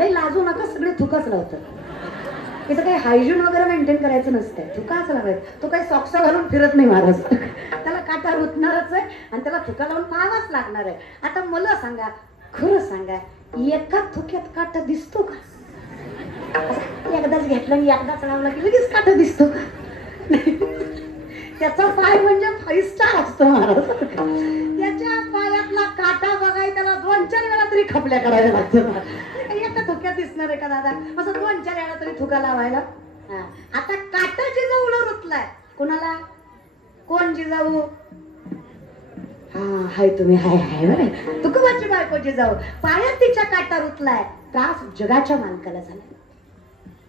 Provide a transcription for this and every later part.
नाही लाजू नका, सगळे थुकाच लावतात. तिचं काही हायजीन वगैरे मेंटेन करायचं नसतंय, थुकाच लावायचं. तो काही सॉक्स घालून फिरत नाही महाराज, त्याला काटा रुतणारच आहे आणि त्याला थुका लावून पाहावाच लागणार आहे. आता मला सांगा, खरं सांगा, एका थुक्यात काटा दिसतो का? एकदाच घेतला आणि एकदाच लावला की लगेच काटा दिसतो का? त्याचा पाय म्हणजे 5 स्टार असतो महाराज. त्याच्या पायातला काटा बघाय त्याला 2-4 वेळा तरी खपल्या करायला लागतं. एका थुक्यात दिसणार आहे का दादा? असं 2-4 वेळा तरी थुका लावायला. आता काटा जिजाऊला रुतलाय. कोणाला? कोण जिजाऊ? हा हाय तुम्ही, हाय हाय बरं. तुकोबाची बायको जिजाऊ, पायात तिच्या काटा रुतलाय. त्रास जगाच्या मालकाला झाला.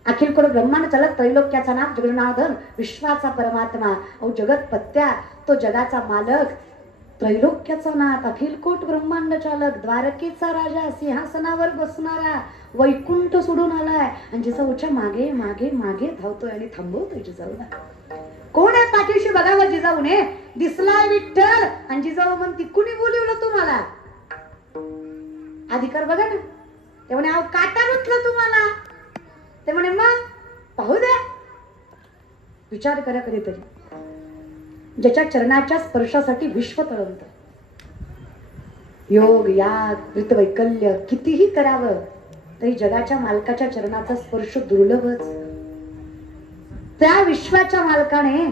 अखिलकोड ब्रह्मांड चालक, त्रैलोक्याचा नाथ, जगन्नाथन, विश्वाचा परमात्मा, अहो जगत पत्त्या, तो जगाचा मालक, त्रैलोक्याचा नाथ, अखिलकोट ब्रह्मांड चालक, द्वारकेचा राजा, सिंहासनावर बसणारा, वैकुंठ सोडून आलाय आणि जिजाऊच्या मागे मागे मागे धावतोय आणि थांबवतोय जिजाऊला. कोण आहे पाठीशी बघावं जिजाऊने? दिसलाय विठ्ठल. आणि जिजाऊ म्हणती, कुणी बोलवलं तुम्हाला? अधिकार बघा ना. ते म्हणे, अहो काटा रुतलं तुम्हाला. ते म्हणे, मग पाहू द्या. विचार करा कधीतरी, ज्याच्या चरणाच्या स्पर्शासाठी विश्व तळमतं. योग याग वैकल्य कितीही करावं तरी जगाच्या मालकाच्या चरणाचा स्पर्श दुर्लभच. त्या विश्वाच्या मालकाने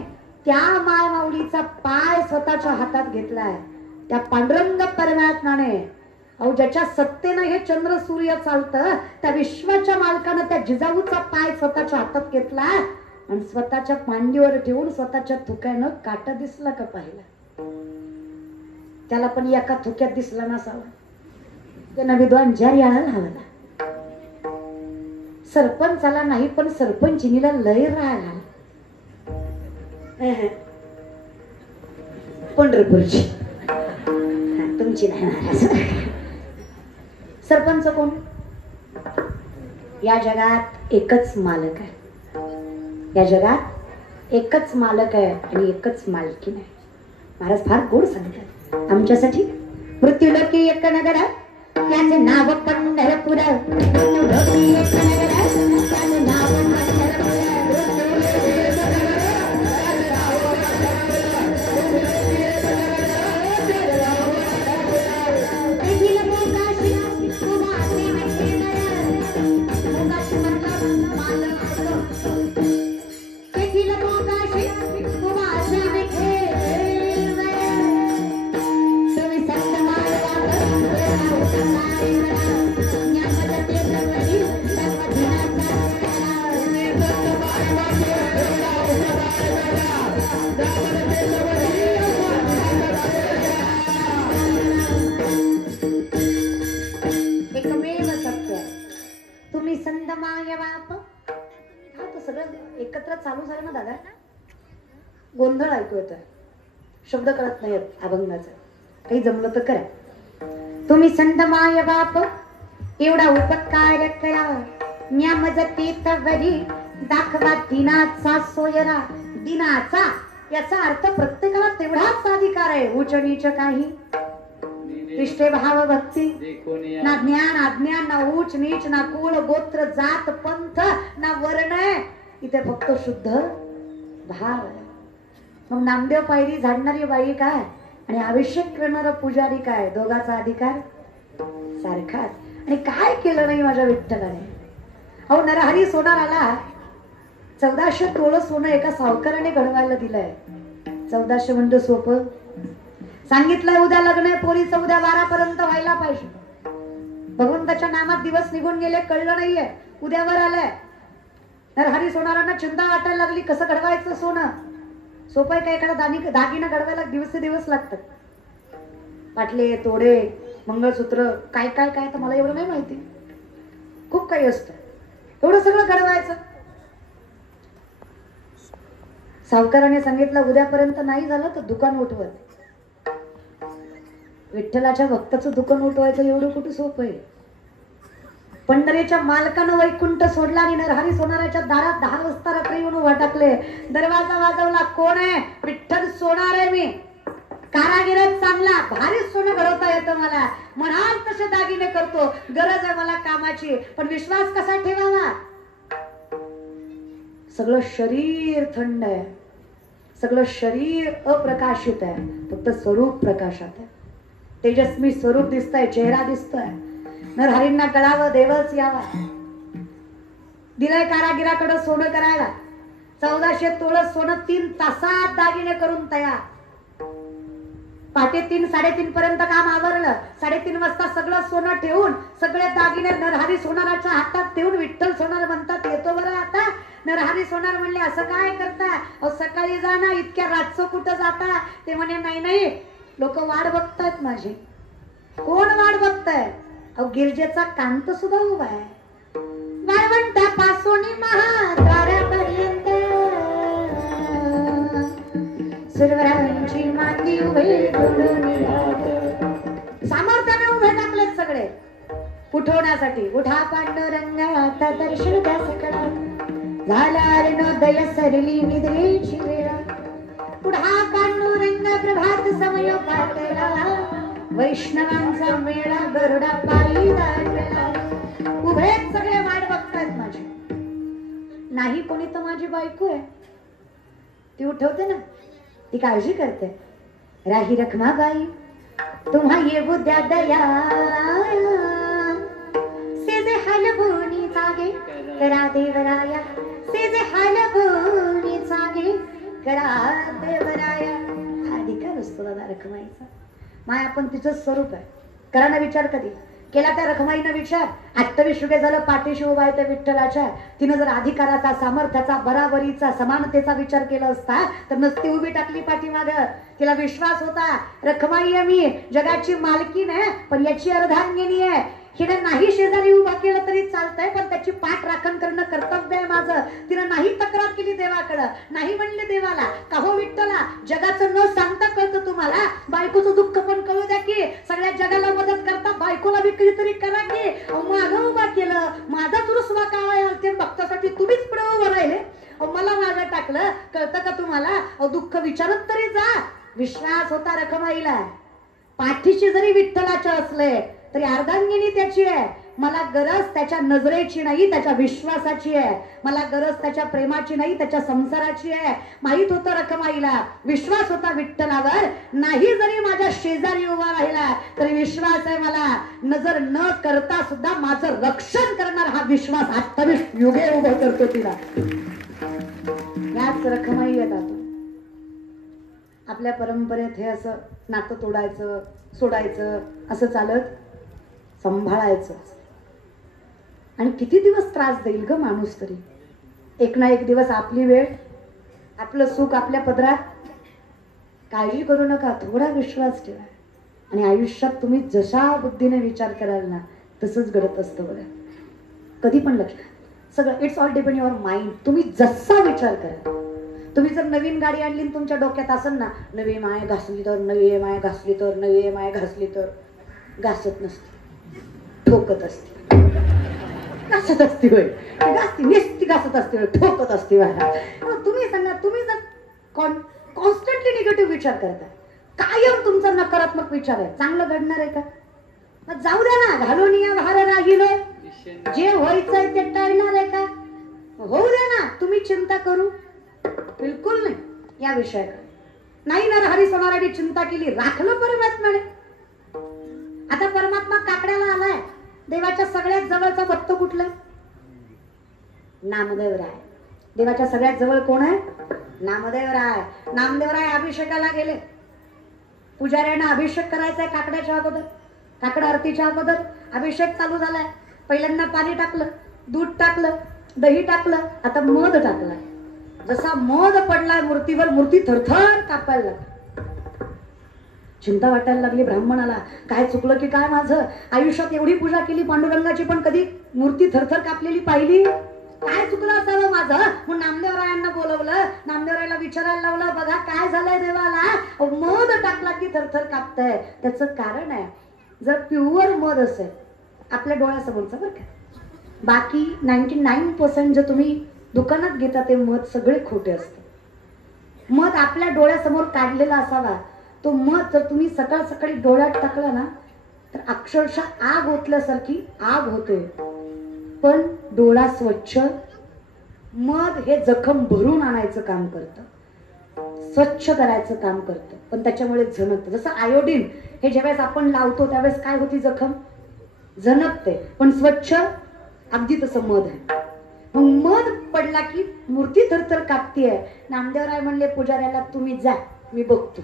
त्या माय माऊलीचा पाय स्वतःच्या हातात घेतलाय. त्या पांडुरंग परमात्म्याने, अहो ज्याच्या सत्तेनं हे चंद्र सूर्य चालतं, त्या विश्वाच्या मालकानं त्या जिजाऊचा पाय स्वतःच्या हातात घेतला आणि स्वतःच्या मांडीवर ठेवून स्वतःच्या थुक्यानं काटा दिसला का पाहिला. त्याला पण एका थुक्यात दिसला नसावा. त्यानं विद्वान जार्याला लावला. सरपंचाला नाही पण सरपंचिनीला लय राग आला. पंढरपूरची तुमची नाही महाराज. सरपंच कोण? या जगात एकच मालक आहे. या जगात एकच मालक आहे आणि एकच मालकीण आहे. महाराज फार गोड सांगतात आमच्यासाठी. मृत्यूलोकी एक नगर, त्याचे नाव पंढरपूर. मृत्यूलोकी एक नगर, त्याचे नाव पंढरपूर. एकत्र चालू झालं ना दादा, गोंधळ ऐकू येतोय, शब्द कळत नाहीत अभंगाचा. काही जमलं तर करा. तुम्ही संत माय बाप एवढा उपकार करा, न्या मजती तवरी दाखवा दिनाचा सोयरा. दिनाचा याचा अर्थ प्रत्येकाला तेवढाच अधिकार आहे. उच्च नीच काही, इष्टे भाव भक्ती, ना ज्ञान अज्ञान, ना उच्च नीच, ना कुळ गोत्र जात पंथ, ना वर्ण. इथे फक्त शुद्ध भाव. मग नामदेव पायरी झाडणारी बाई काय आणि अभिषेक करणारा पुजारी काय, दोघाचा अधिकार सारखाच. आणि काय केलं नाही माझ्या विठ्ठलाने. अहो नरहरी सोनाराला 1400 तोळ सोनं एका सावकाराने घडवायला दिलंय. 1400 म्हणजे सोपं. सांगितलंय उद्या लग्न आहे पोरीचं, उद्या 12 पर्यंत व्हायला पाहिजे. भगवंताच्या नामात दिवस निघून गेले, कळलं नाहीये, उद्यावर आलंय. नरहरी सोनारांना चिंता वाटायला लागली, कसं घडवायचं सोनं. सोपं आहे का? एखादा दागिना घडवायला दिवस लागतात. पाटले तोडे मंगळसूत्र काय काय काय तर मला एवढं नाही माहिती. खूप काही असतं, एवढं सगळं घडवायचं. सावकाराने सांगितलं उद्यापर्यंत नाही झालं तर दुकान उठवत. विठ्ठलाच्या भक्ताचं दुकान उठवायचं एवढं कुठं सोपं आहे. पंढरीच्या मालकानं वैकुंठ सोडला आणि नरहरी सोनाराच्या दारात 10 वाजता रात्री येऊन उभा टाकले. दरवाजा वाजवला, कोण आहे? विठ्ठल सोनार आहे मी. कारागिरच चांगला, भारी सोनं घडवता येतं मला, म्हणाल तसे दागिने करतो, गरज आहे मला कामाची, पण विश्वास कसा ठेवावा? सगळं शरीर थंड आहे, सगळं शरीर अप्रकाशित आहे, फक्त स्वरूप प्रकाशात आहे. तेजस्वी स्वरूप दिसतंय, चेहरा दिसतोय. नरहरींना कळावं देवच यावा. दिलंय कारागिराकडे सोनं करायला, 1400 तोळ सोनं 3 तासात दागिने करून तयार. पहाटे 3-3:30 पर्यंत काम आवरलं. 3:30 वाजता सगळं सोनं ठेवून, सगळे दागिने नरहरी सोनाराच्या हातात ठेवून विठ्ठल सोनार म्हणतात, येतो बरं आता. नरहरी सोनार म्हणले, असं काय करता? अहो सकाळी जा ना, इतक्या रातचं कुठं जाता? ते म्हणे, नाही लोक वाट बघतायत माझी. कोण वाट बघताय? अहो गिरजेचा कांत सुद्धा उभा आहे. वाळवंटापासून महाद्वारापर्यंत सुरवरांची माती उभे सामर्थ्याने उभे टाकलेत सगळे उठवण्यासाठी. उठा पांडुरंग आता दर्शन द्या सकळा, झाला रणोदय सरली निद्रेची वेळ. उठा पांडुरंग प्रभात समय पातला, वैष्णवांचा मेळा गरुडा पायी दाटला. उभे सगळे वाट बघतायत माझी. नाही कोणी तर माझी बायको आहे, ती उठवते ना, ती काळजी करते. राही रखमाबाई तुम्हा येऊ द्या दया, सेजे हलवूनी जागे करा देवराया, सेजे हलवूनी जागे करा देवराया. हा अधिकार असतो दादा रखमाईचा. माय आपण तिचं स्वरूप आहे. करा ना विचार कधी केला त्या रखमाईनं विचार. 28 युगे झालं पाठीशी उभा आहे त्या विठ्ठलाच्या. तिनं जर अधिकाराचा, सामर्थ्याचा, बराबरीचा, समानतेचा विचार केला असता तर नसती उभी टाकली पाठीमाग. तिला विश्वास होता, रखमाई आहे मी, जगाची मालकीण आहे, पण याची अर्धांगिनी आहे. हिने नाही शेजारी उभा केलं तरी चालतंय, पण त्याची पाठ राखण करणं कर्तव्य आहे माझं. तिनं नाही तक्रार केली देवाकडं, नाही म्हणले देवाला, का हो विठ्ठला जगाचं न सांगता कळतं तुम्हाला, बायकोचं दुःख पण कळू द्या की, सगळ्या जगाला मदत करता, बायकोला विक्री तरी करा की. माझं उभा केलं, माझाच रुसवा काळा भक्तासाठी तुम्हीच पुढे उभं राहिले, मला मागं टाकलं, कळतं का तुम्हाला? दुःख विचारत तरी जा. विश्वास होता रखमाईला. पाठीशी जरी विठ्ठलाच्या असले तरी अर्धांगिनी त्याची आहे. मला गरज त्याच्या नजरेची नाही, त्याच्या विश्वासाची आहे. मला गरज त्याच्या प्रेमाची नाही, त्याच्या संसाराची आहे. माहित होतं रखमाईला, विश्वास होता विठ्ठलावर. नाही जरी माझ्या शेजारी उभा राहिला तरी विश्वास आहे मला, नजर न करता सुद्धा माझं रक्षण करणार हा विश्वास 28 युगे उभं करतो तिला. याच रखमाई येतात. आपल्या परंपरेत हे असं नातं तोडायचं, सोडायचं असं चालत, सांभाळायचं. आणि किती दिवस त्रास देईल ग माणूस तरी. एक ना एक दिवस आपली वेळ, आपलं सुख आपल्या पदरात. काळजी करू नका, थोडा विश्वास ठेवा. आणि आयुष्यात तुम्ही जशा बुद्धीने विचार कराल ना तसंच घडत असतं बघा. कधी पण लक्ष, सगळं it's all depend your mind. तुम्ही जसा विचार करा. तुम्ही जर नवीन गाडी आणली तुमच्या डोक्यात असेल ना, नवी माय घासली तर, नवी माय घासली तर, नवी माय घासली तर, घासत नसते, ठोकत असते. घासत असते होय, घासती नेसती घासत असते होय, ठोकत असते मला. तुम्ही सांगा, तुम्ही जर कॉन्स्टंटली निगेटिव्ह विचार करता, कायम तुमचा नकारात्मक विचार आहे, चांगलं घडणार आहे का? मग जाऊ द्या ना, घालून या भार राहिलो, जे व्हायचंय ते टळणार आहे का? होऊ द्या ना, तुम्ही चिंता करू बिलकुल नाही या विषयाकडे. नाही नरहरी सोनाराने चिंता केली, राखलं परमात्म्याने. आता परमात्मा काकड्याला आलाय. देवाच्या सगळ्यात जवळचा भक्त कुठला? नामदेवराय. देवाच्या सगळ्यात जवळ कोण आहे? नामदेवराय. नामदेवराय अभिषेकाला गेले. पुजाऱ्यांना अभिषेक करायचा आहे काकड्याच्या अगोदर, काकड आरतीच्या अगोदर. अभिषेक चालू झालाय. पहिल्यांदा पाणी टाकलं, दूध टाकलं, दही टाकलं, आता मध टाकलाय. जसा मध पडला मूर्तीवर, मूर्ती थरथर कापायला लागली. चिंता वाटायला लागली ब्राह्मणाला, काय चुकलं की काय माझं? आयुष्यात एवढी पूजा केली पांडुरंगाची, पण कधी मूर्ती थरथर कापलेली पाहिली? काय चुकलं असावं माझं? म्हणून नामदेवरायांना बोलवलं. नामदेवरायला विचारायला लावलं, बघा काय झालंय देवाला, मध टाकला की थरथर कापतंय. त्याचं कारण आहे, जर प्युअर मध असेल आपल्या डोळ्यासमोरचं बरं का, बाकी 99% जे तुम्ही दुकानात घेता ते मध सगळे खोटे असते. मध आपल्या डोळ्यासमोर काढलेला असावा, तो मध जर तुम्ही सकाळ सकाळी डोळ्यात टाकला ना तर अक्षरशः आग ओतल्यासारखी आग होते, पण डोळा स्वच्छ. मध हे जखम भरून आणायचं काम करतं, स्वच्छ करायचं काम करतं, पण त्याच्यामुळे झणकतं. जसं आयोडीन हे ज्यावेळेस आपण लावतो त्यावेळेस काय होती जखम, झणकते, पण स्वच्छ. अगदी तसं मध आहे. मग मध पडला की मूर्ती थरथर कापतीये. नामदेवराय म्हणले पुजाऱ्याला तुम्ही जा, मी बघतो.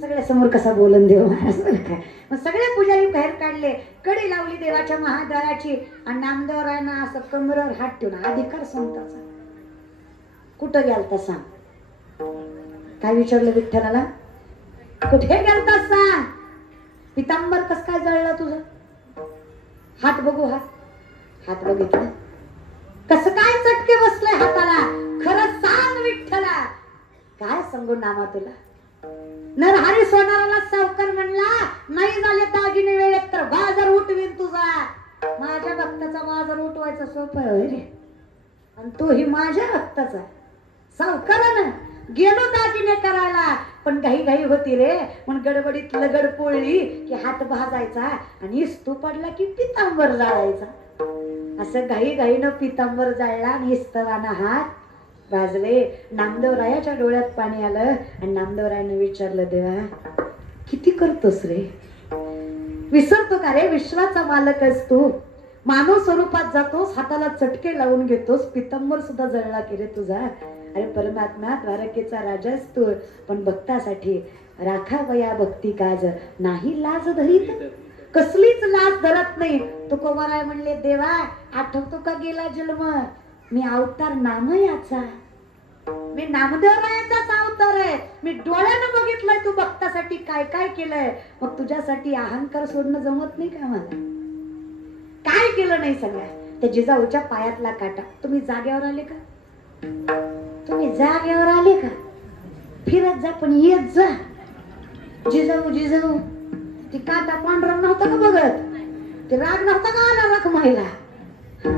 सगळ्या समोर कसा बोलन देव महाराज काय. मग सगळे पुजारी बाहेर काढले, कडी लावली देवाच्या महाद्वाराची आणि नामदेवरायांना असं कमरेवर हात ठेवून अधिकार संताचा. कुठं गेलता सांग. काय विचारलं विठ्ठलाला, कुठे गेलता सांग. पितांबर कस काय जळलं तुझं, हात बघू. हात बघितला, कसं काय चटके बसले हाताला, खरं सांग विठ्ठला. काय सांगू नामा तुला. नरहरी सोनाराला सावकार म्हणला, नाही झाले दागिने वेळेत तर बाजार उठवीन तुझा. माझ्या भक्ताचा बाजार उठवायचा सोपं आहे रे, आणि तो ही माझ्या भक्ताचा. सावकारानं गेलो दागिने करायला, पण घाई घाई होती रे, पण गडबडीत लगड पोळली की हात भाजायचा आणि इस्तू पडला की पितांबर जाळायचा. असं घाई घाईनं पितांबर जाळला आणि इस्तवाना हात भाजले. नामदेवरायाच्या डोळ्यात पाणी आलं आणि नामदेवरायानं विचारलं, देवा किती करतोस रे, विसरतो का रे, विश्वाचा मालक आहेस तू, मानव स्वरूपात जातोस, हाताला चटके लावून घेतोस, पितांबर सुद्धा जळला की रे तुझा. अरे परमात्मा द्वारकेचा राजास तू, पण भक्तासाठी राखावया भक्ती काज, नाही लाज धरीत, कसलीच लाज धरत नाही. तुकोबाराय म्हणले, देवा आठवतो का गेला जन्म, मी अवतार नाम याचा, मी नामदेवरायाचाच अवतार आहे. मी डोळ्यानं बघितलंय तू भक्तासाठी काय काय केलंय. मग तुझ्यासाठी अहंकार सोडणं जमत नाही का मला. काय केलं नाही सगळ्या. त्या जिजाऊच्या पायातला काटा. तुम्ही जागेवर आले का, तुम्ही जागेवर आले का, फिरत जा पण येत जा. जिजाऊ जिजाऊ ती काटा पांढरा नव्हता का बघत, ते राग नव्हता का आला रखमायला.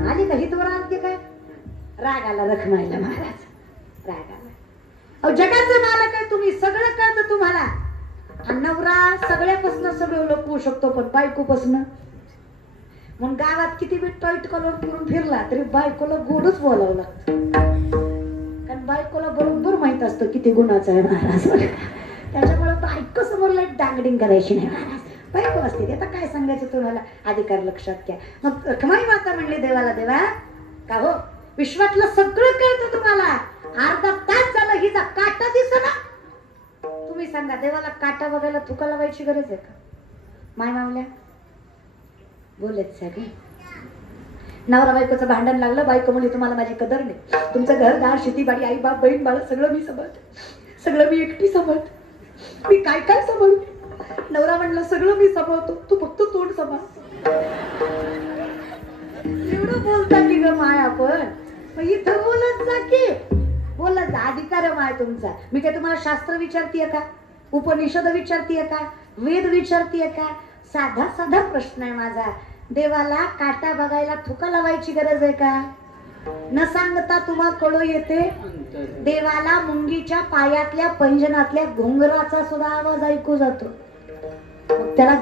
आली का हितवर आलते काय, राग आला रखमायला महाराज, राग आला. अहो जगाचं मालक आहे तुम्ही, सगळं कळतं तुम्हाला. नवरा सगळ्यापासून सगळं लपवू शकतो, पण बायकोपासून. मग गावात किती बी टाईट कलर करून फिरला तरी बायकोला गोडच बोलावं लागतं, कारण बायकोला बरोबर माहित असतं किती गुणाचं आहे महाराज. त्याच्यामुळे बायको समोर लाईट डांगडिंग करायची नाही महाराज, बायको असते ते. आता काय सांगायचं तुम्हाला, अधिकार लक्षात घ्या. मग रखमाई माता म्हणले देवाला, देवा का हो विश्वातलं सगळं कळतं तुम्हाला, अर्धा तास झालं हिचा काटा दिसना. तुम्ही सांगा देवाला काटा बघायला थुका लावायची गरज आहे का. माय मावल्या बोलत सगळे. नवरा बायकोचं भांडण लागलं, बायको म्हणली तुम्हाला माझी कदर नाही, तुमचं घरदार शेतीबाडी आई बाप बहीण बाळ सगळं मी सांभाळते, सगळं मी एकटी सांभाळते, मी काय काय सांभाळते. नवरा म्हणला सगळं मी सांभाळतो, तू फक्त तोंड सांभाळ. एवढं बोलता की ग माय आपण, मग इथं बोलत जा की, बोलत जा. अधिकार माय तुमचा. मी काय तुम्हाला शास्त्र विचारतीये का, उपनिषद विचारतीये का, वेद विचारतीये का. साधा साधा प्रश्न आहे माझा. देवाला काटा बघायला थुका लावायची गरज आहे का. न सांगता तुम्हा कळू येते. देवाला मुंगीच्या पायातल्या पैंजनातल्या घुंगराचा सुद्धा आवाज ऐकू जातो, त्याला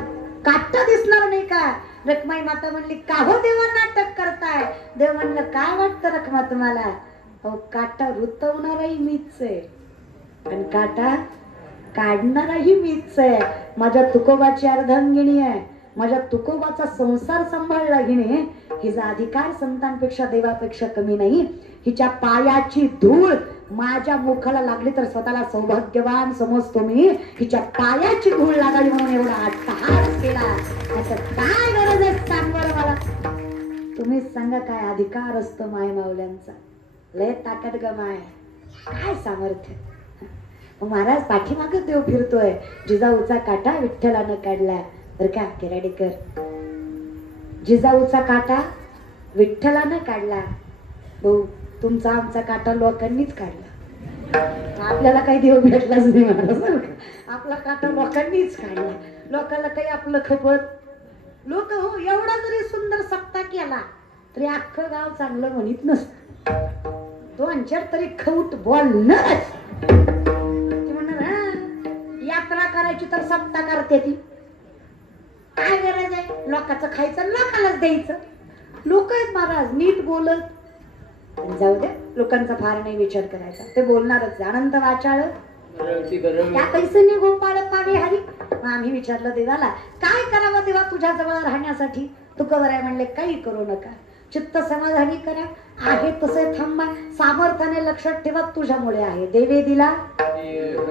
काटा दिसणार नाही का. रखमाई माता म्हणली का हो देवा नाटक करताय. देव म्हणलं काय वाटतं रखमा तुम्हाला, अहो काटा रुतवणाराही मीच आहे आणि काटा काढणाराही मीच आहे. माझ्या तुकोबाची अर्धांगिणी आहे, माझ्या तुकोबाचा संसार सांभाळला हिने. हिचा अधिकार संतांपेक्षा देवापेक्षा कमी नाही. हिच्या पायाची धूळ माझ्या मुखाला लागली तर स्वतःला सौभाग्यवान समजतो मी. हिच्या पायाची धूळ लागावी म्हणून एवढा अट्टहास केला. असं काय गरज आहे सांग बरं मला. तुम्हीच सांगा काय अधिकार असतो माय मावल्यांचा. लय ताकद गमाय, काय सामर्थ्य. महाराज पाठीमागच देव फिरतोय. जिजाऊचा काटा विठ्ठलानं काढला बरं का केराडेकर. जिजाऊचा काटा विठ्ठलानं काढला. भाऊ तुमचा आमचा काटा लोकांनीच काढला. आपल्याला काही देव भेटलाच नाही महाराज. आपला काटा लोकांनीच काढला. लोकांना काही आपलं खपत. लोक हो एवढा जरी सुंदर सप्ता केला तरी अख्खं गाव चांगलं म्हणत नसतं. 2-4 तरी खौट बोलणारच. यात्रा करायची तर सप्ता करते ती. काय गरज आहे लोकांचं खायचं लोकांनाच द्यायचं. लोक आहेत महाराज नीट बोलत. जाऊ दे लोकांचा फार नाही विचार करायचा. ते बोलणारच अनंत वाचाळ त्या पैसे गोपाळ पावे हरी. आम्ही विचारलं देवाला काय करावं देवा तुझ्या जवळ राहण्यासाठी. तू कवर आहे म्हणले काही करू नका. चित्त समाधानी करा. आहे तसे थांबा. सामर्थ्याने लक्षात ठेवा तुझ्यामुळे आहे. देवे दिला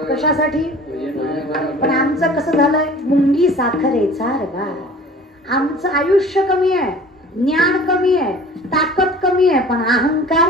कशासाठी. पण आमचं कसं झालंय मुंगी साखरेचा रवा. आमचं आयुष्य कमी आहे, ज्ञान कमी आहे, ताकद कमी आहे, पण अहंकार